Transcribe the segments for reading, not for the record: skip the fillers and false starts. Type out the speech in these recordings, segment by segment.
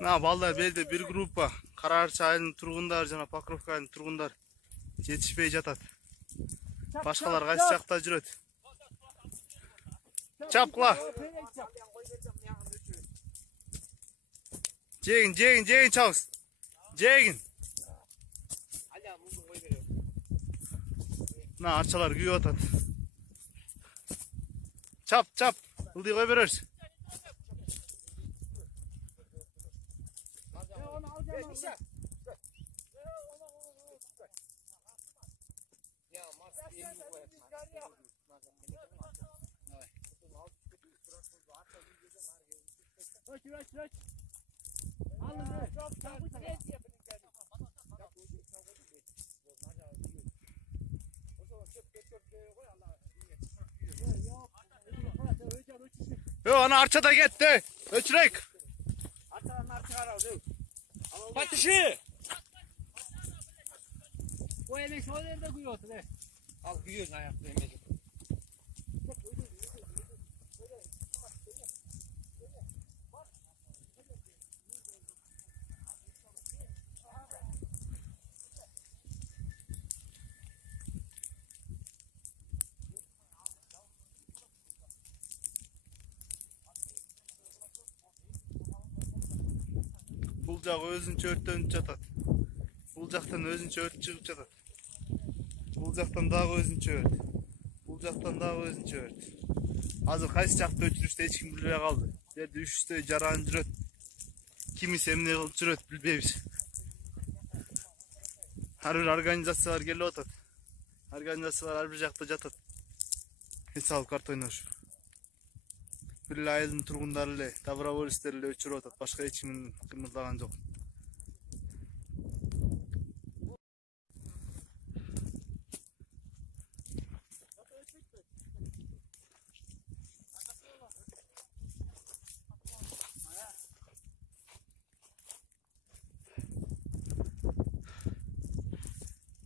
Балдар берде bir группа Караарчы айылынын тургундары жана Покровка айылынын тургундары жетишпей жатат. Башкалар кайсы жакта жүрөт? Чапкыла. Жегин чабыс. Жегин. Арчалар күйүп атат. Чап. Ылдый кой берерсиң. Ana arçada gitti. Öçürek. Arçadan arçalara dur. Patışı. O emek o nerede kuyuyorsun he? Al kuyuyorsun ayakta emek. Бул жак өзүнчө өрттөнүп жатат. Бул жактан өзүнчө өрт чыгып жатат. Бул жактан дагы өзүнчө өрт. Бул жактан дагы өзүнчө өрт. Азыр кайсы жакты өчүрүштү эч ким билбей калды. Бу жерде үчтөй жаран жүрөт. Кимиси эмне кылып жүрөт билбейбиз. Ар бир организациялар келип атат. Организациялар ар бир жакта жатат. Эч алып карта ойношуп. Бир эле айылдын тургундары эле, добровольецтер эле өчүрүп атат. Башка эч ким кымылдаган жок.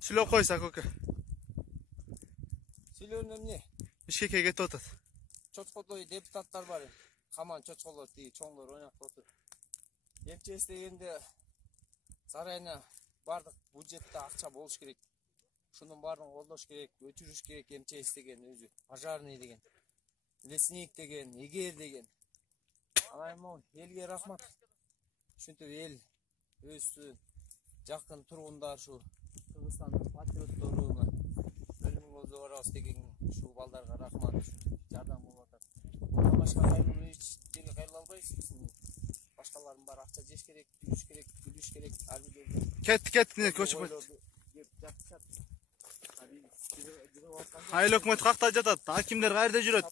Сүйлөп койсак, оке. Сүйлөөнү эмне? Ишкекке кетип атат. Чочкодой депутаттар бар. Каман чочколор тиги чоңдор ойноп отур. МЧС дегенде сарайына бардык бюджетте акча болуш керек. Шунун баарын колдош керек, өчүрүш керек. МЧС деген өзү, пожарный деген, лесник деген, эгер деген. Анан элге рахмат. Ушинтип эл өз жакын тургундар шу Кыргызстандын патриотторуна өлүмүңүздү барабыз деген шу балдарга рахмат. Жардам болуп атат. Башка кайрылуу эч жерге кайрыла албайбыз. Башкалардын баары акча жеш керек, жүрүш керек, күлүш керек. Ар бир жерде Кет, көчүп кет. Айыл өкмөт какта жатат? Акимдер кайерде жүрөт?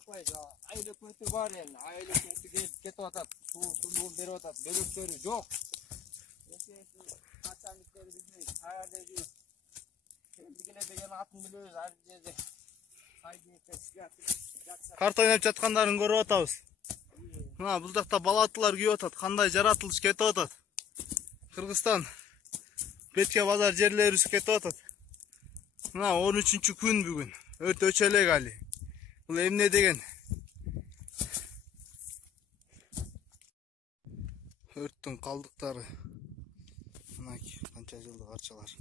Айыл өкмөтү бар эми. Айыл өкмөтү кетип атат. Суу берип атат. Бөлөктөрү жок. Начальниктери билбейбиз. Каерде жүр? Кемдигине деген атын билебиз. Ар бир жерде карта ойноп жаткандарын көрүп атабыз. Бул жакта балатылар күйүп атат. Кандай жаратылыш кетип атат. Кыргызстан бетке базар жерлерибиз кетип атат. 13-күн бүгүн. Өрт өчө элек али. Бул эмне деген? Өрттүн калдыктары. Мына канча жылдык арчалар.